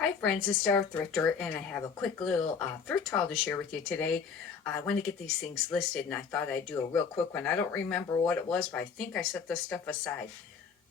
Hi friends, it's Star Thrifter, and I have a quick little thrift haul to share with you today. I want to get these things listed, and I thought I'd do a real quick one. I don't remember what it was, but I think I set this stuff aside.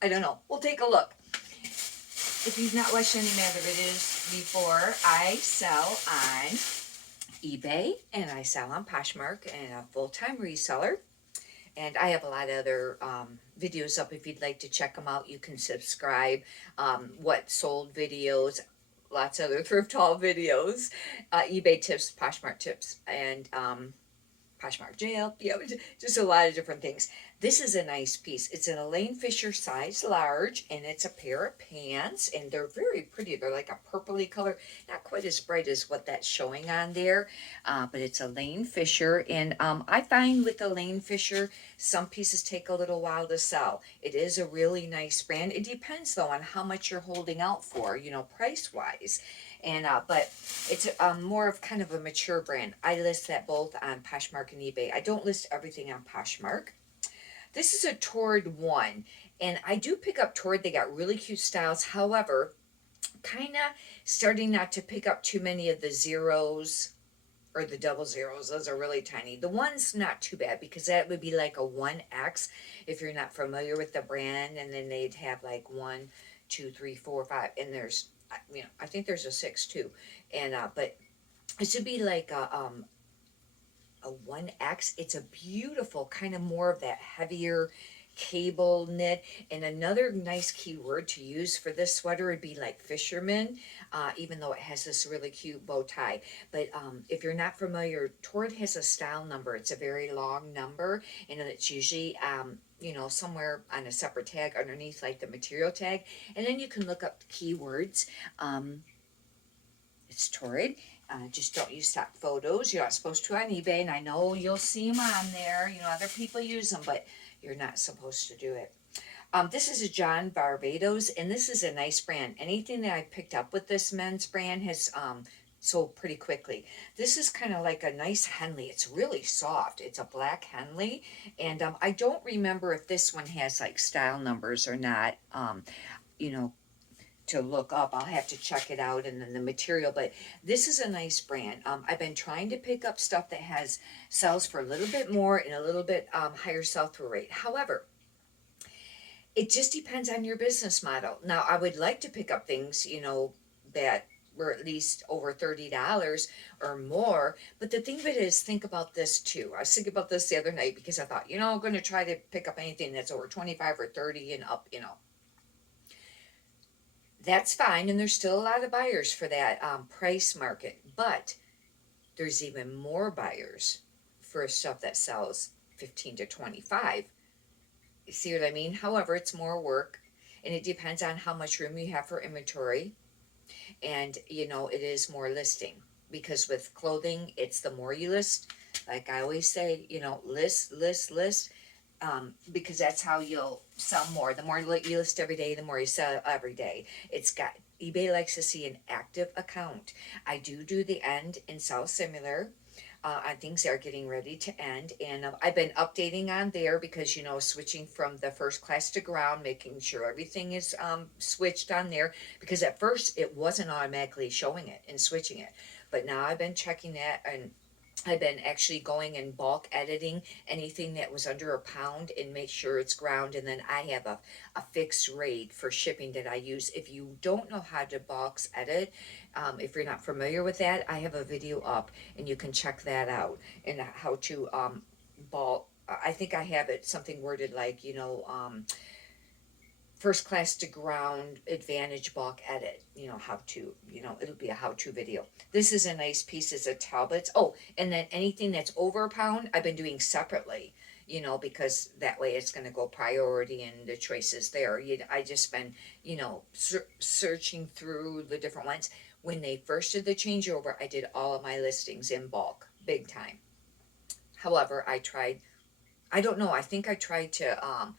I don't know. We'll take a look. If you've not watched any of my other videos before, I sell on eBay, and I sell on Poshmark, and a full-time reseller. And I have a lot of other videos up. If you'd like to check them out, you can subscribe. What sold videos, lots of other thrift haul videos, eBay tips, Poshmark tips, and Poshmark jail. Just a lot of different things. This is a nice piece. It's an Eileen Fisher size large, and it's a pair of pants, and they're very pretty. They're like a purpley color, not quite as bright as what that's showing on there, but it's Eileen Fisher, and I find with Eileen Fisher, some pieces take a little while to sell. It is a really nice brand. It depends though on how much you're holding out for, price wise. And but it's more of kind of a mature brand. I list that both on Poshmark and eBay. I don't list everything on Poshmark. This is a Tord one, and I do pick up Tord. They got really cute styles. However, kind of starting not to pick up too many of the zeros or the double zeros. Those are really tiny. The one's not too bad because that would be like a 1X if you're not familiar with the brand, and then they'd have like 1, 2, 3, 4, 5, and there's, I think there's a 6 too, and but it should be like a 1X. It's a beautiful kind of more of that heavier cable knit. And another nice keyword to use for this sweater would be like fisherman, even though it has this really cute bow tie. But if you're not familiar, Tord has a style number. It's a very long number, and it's usually somewhere on a separate tag underneath, like the material tag. And then you can look up keywords. It's Tord. Just don't use stock photos. You're not supposed to on eBay, and I know you'll see them on there. Other people use them, but you're not supposed to do it. This is a John Barbados, and this is a nice brand. Anything that I picked up with this men's brand has sold pretty quickly. This is kind of like a nice Henley. It's really soft. It's a black Henley, and I don't remember if this one has like style numbers or not. You know, to look up. I'll have to check it out and then the material, but this is a nice brand. I've been trying to pick up stuff that has sells for a little bit more and a little bit higher sell-through rate. However, it just depends on your business model. Now, I would like to pick up things, that were at least over $30 or more. But the thing of it is, think about this too. I was thinking about this the other night because I thought, I'm going to try to pick up anything that's over 25 or 30 and up, That's fine, and there's still a lot of buyers for that price market, but there's even more buyers for stuff that sells 15 to 25. You see what I mean? However, it's more work, and it depends on how much room you have for inventory, and it is more listing, because with clothing, it's the more you list, like I always say, list, list, list, because that's how you'll sell more. The more you list every day, the more you sell every day. eBay likes to see an active account. I do the end and sell similar on things that are getting ready to end, and I've been updating on there because switching from the first class to ground, making sure everything is switched on there, because at first it wasn't automatically showing it and switching it, but now I've been checking that, and I've been actually going and bulk editing anything that was under £1 and make sure it's ground. And then I have a fixed rate for shipping that I use. If you don't know how to bulk edit, if you're not familiar with that, I have a video up and you can check that out, and how to bulk. I think I have it something worded like, first class to ground advantage bulk edit, how to, it'll be a how-to video. This is a nice piece. It's a Talbot's. Oh, and then anything that's over £1 I've been doing separately, because that way it's going to go priority and the choices there. I just been searching through the different ones. When they first did the changeover, I did all of my listings in bulk, big time. However, I don't know, I think I tried to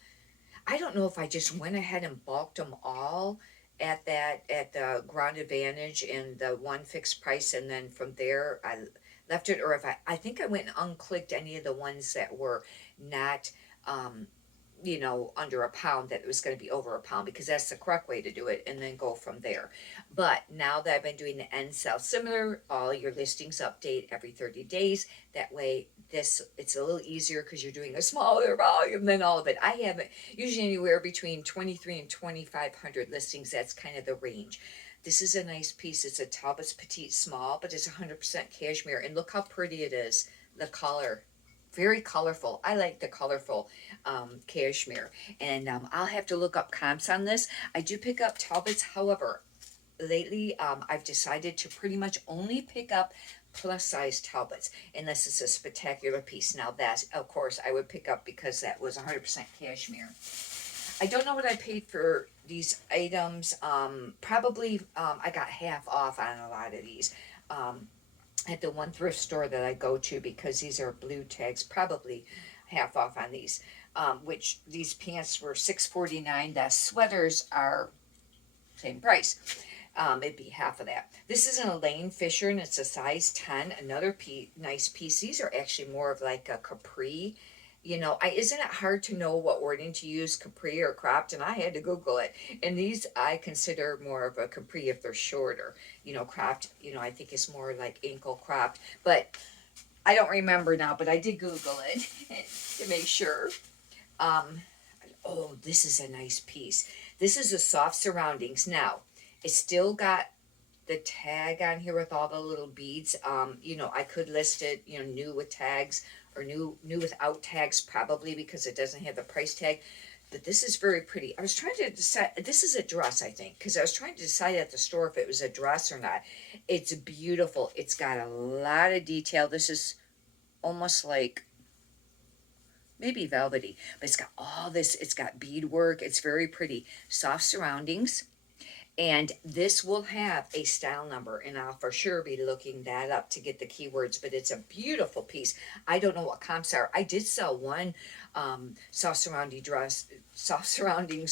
I don't know if I just went ahead and bulked them all at the ground advantage and the one fixed price, and then from there I left it, or if I think I went and unclicked any of the ones that were not you know, under a pound, that it was going to be over a pound, because that's the correct way to do it, and then go from there. But now that I've been doing the end sell similar, all your listings update every 30 days. That way, it's a little easier because you're doing a smaller volume than all of it. I have usually anywhere between 23 and 2,500 listings. That's kind of the range. This is a nice piece. It's a Talbot's Petite Small, but it's 100% cashmere. And look how pretty it is. The color, very colorful. I like the colorful cashmere. And I'll have to look up comps on this. I do pick up Talbot's. However, lately I've decided to pretty much only pick up plus size Talbots unless it's a spectacular piece. Now that, of course, I would pick up because that was 100% cashmere. I don't know what I paid for these items. Probably I got half off on a lot of these. At the one thrift store that I go to, because these are blue tags, probably half off on these. Which these pants were $6.49. The sweaters are same price. It'd be half of that. This is an Eileen Fisher, and it's a size 10. Another nice piece. These are actually more of like a capri. You know, isn't it hard to know what wording to use, capri or cropped? And I had to Google it. And these I consider more of a capri if they're shorter. You know, cropped, you know, I think it's more like ankle cropped. But I don't remember now, but I did Google it to make sure. Oh, this is a nice piece. This is a Soft Surroundings. Now, it's still got the tag on here with all the little beads. You know, I could list it, you know, new with tags, or new without tags, probably because it doesn't have the price tag. But this is very pretty. I was trying to decide, this is a dress, I think, because I was trying to decide at the store if it was a dress or not. It's beautiful. It's got a lot of detail. This is almost like maybe velvety, but it's got all this. It's got beadwork. It's very pretty. Soft Surroundings. And this will have a style number, and I'll for sure be looking that up to get the keywords, but it's a beautiful piece. I don't know what comps are. I did sell one soft surroundings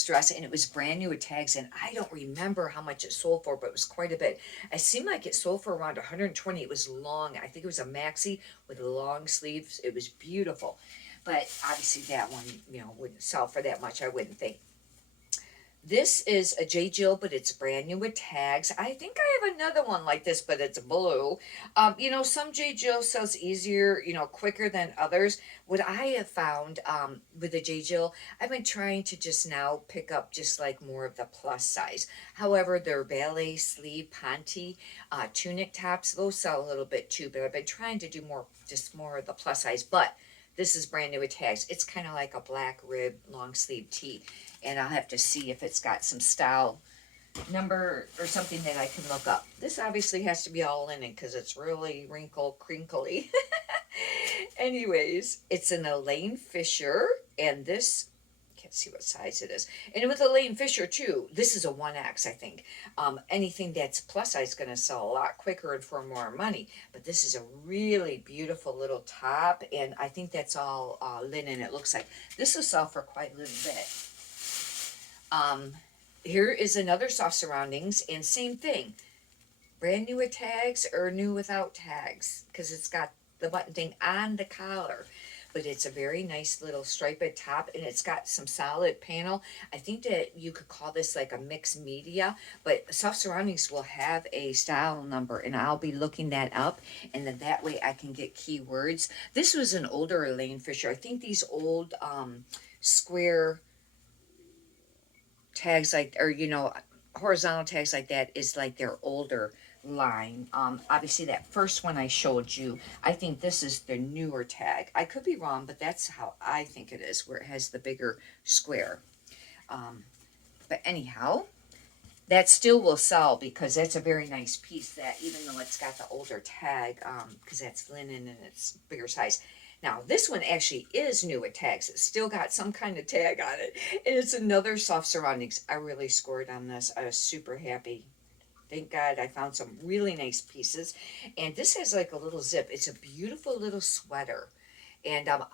dress, and it was brand new with tags, and I don't remember how much it sold for, but it was quite a bit. It seemed like it sold for around 120. It was long. I think it was a maxi with long sleeves. It was beautiful. But obviously that one, you know, wouldn't sell for that much, I wouldn't think. This is a J. Jill, but it's brand new with tags. I think I have another one like this, but it's blue. You know, some J. Jill sells easier, you know, quicker than others. What I have found with the J. Jill, I've been trying to just now pick up just like more of the plus size. However, their ballet sleeve ponte tunic tops, those sell a little bit too, but I've been trying to do just more of the plus size. But this is brand new with tags. It's kind of like a black rib long sleeve tee. And I'll have to see if it's got some style number or something that I can look up. This obviously has to be all linen because it's really crinkly. Anyways, it's an Eileen Fisher, and this, can't see what size it is. And with Eileen Fisher too, this is a 1X, I think. Anything that's plus size is going to sell a lot quicker and for more money. But this is a really beautiful little top, and I think that's all linen, it looks like. This will sell for quite a little bit. Here is another Soft Surroundings, and same thing. Brand new with tags or new without tags, because it's got the button thing on the collar. But it's a very nice little striped top, and it's got some solid panel. I think that you could call this like a mixed media, but Soft Surroundings will have a style number, and I'll be looking that up, and then that way I can get keywords. This was an older Eileen Fisher. I think these old square tags, like, or you know, horizontal tags like that, is like their older line. Obviously that first one I showed you, I think this is the newer tag. I could be wrong, but that's how I think it is, where it has the bigger square. But anyhow, that still will sell because that's a very nice piece, that even though it's got the older tag, because that's linen and it's bigger size. Now, this one actually is new with tags. It's still got some kind of tag on it. And it's another Soft Surroundings. I really scored on this. I was super happy. Thank God I found some really nice pieces. And this has like a little zip. It's a beautiful little sweater. And I'll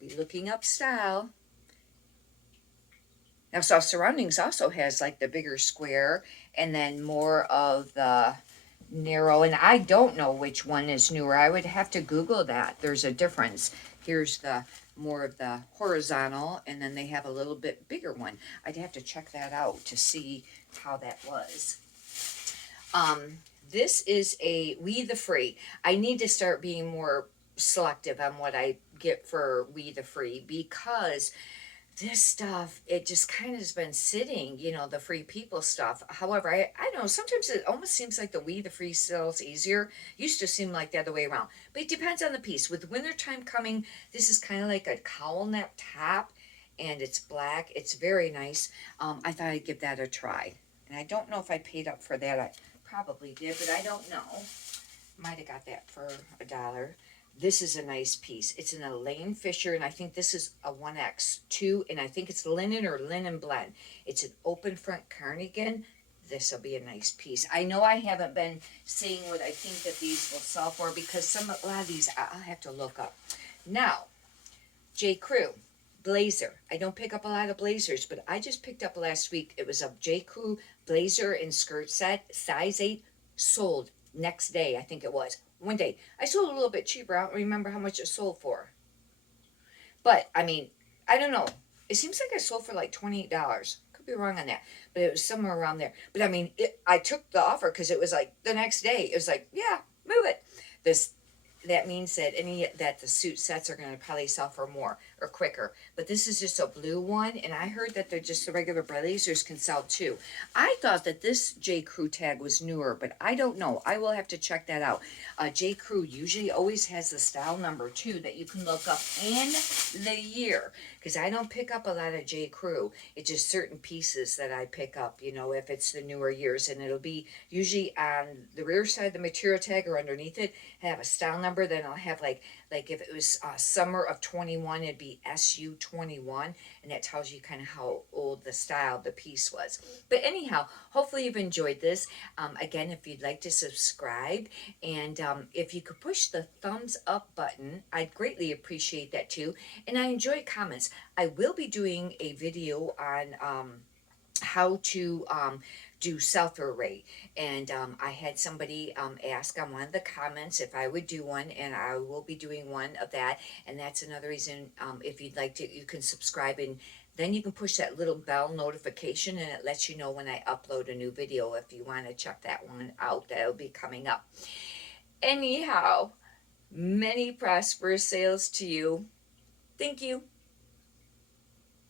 be looking up style. Now, Soft Surroundings also has like the bigger square and then more of the narrow, and I don't know which one is newer. I would have to Google that. There's a difference. Here's the more of the horizontal, and then they have a little bit bigger one. I'd have to check that out to see how that was. This is a We the Free. I need to start being more selective on what I get for We the Free, because this stuff, it just kind of has been sitting, the Free People stuff. However, I don't know, sometimes it almost seems like the We the Free sells easier. Used to seem like the other way around. But it depends on the piece. With wintertime coming, this is kind of like a cowl neck top, and it's black. It's very nice. I thought I'd give that a try. And I don't know if I paid up for that. I probably did, but I don't know. Might have got that for $1. This is a nice piece. It's an Eileen Fisher, and I think this is a 1X2, and I think it's linen or linen blend. It's an open front cardigan. This will be a nice piece. I know I haven't been seeing what I think that these will sell for, because a lot of these I'll have to look up. Now, J. Crew blazer. I don't pick up a lot of blazers, but I just picked up last week. It was a J. Crew blazer and skirt set, size 8, sold next day, I think it was. One day. I sold a little bit cheaper. I don't remember how much it sold for. But, I mean, I don't know. It seems like I sold for like $28. Could be wrong on that. But it was somewhere around there. But, I mean, I took the offer because it was like the next day. It was like, yeah, move it. That means that the suit sets are going to probably sell for more or quicker. But this is just a blue one, and I heard that the regular blazers can sell too. I thought that this J. Crew tag was newer, but I don't know. I will have to check that out. J. Crew usually always has the style number too that you can look up in the year, because I don't pick up a lot of J. Crew. It's just certain pieces that I pick up, if it's the newer years, and it'll be usually on the rear side of the material tag or underneath it, have a style number. Then I'll have like if it was summer of 21, it'd be SU 21, and that tells you kind of how old the style of the piece was. But anyhow, hopefully you've enjoyed this. Again, if you'd like to subscribe, and if you could push the thumbs up button, I'd greatly appreciate that too. And I enjoy comments. I will be doing a video on how to do sell-through rate, and I had somebody ask on one of the comments if I would do one, and I will be doing one of that. And that's another reason, if you'd like to, you can subscribe, and then you can push that little bell notification, and it lets you know when I upload a new video. If you want to check that one out, that'll be coming up. Anyhow, many prosperous sales to you. Thank you.